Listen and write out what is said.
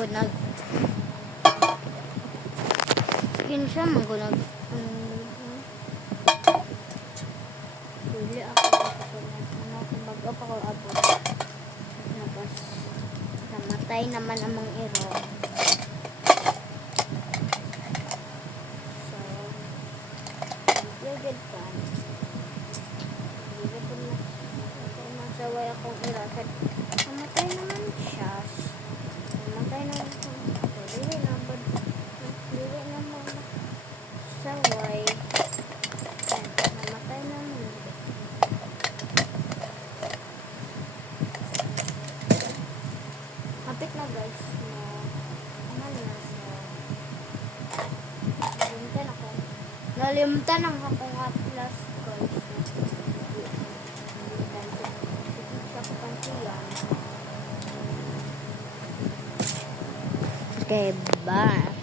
bunag. Kinsa man gunag. Dili ako susunod. Ano kung bago pa ko abot. Tapos namatay naman among iro. So, good pa. Hindi ko masaway akong iro. Namatay naman siya. Namatay naman siya. Dili naman saway. Namatay naman. Kapit na guys. No. Ano na so. Nalimtan ako. Nalimtan ang akong atlas guys. Okay, bye.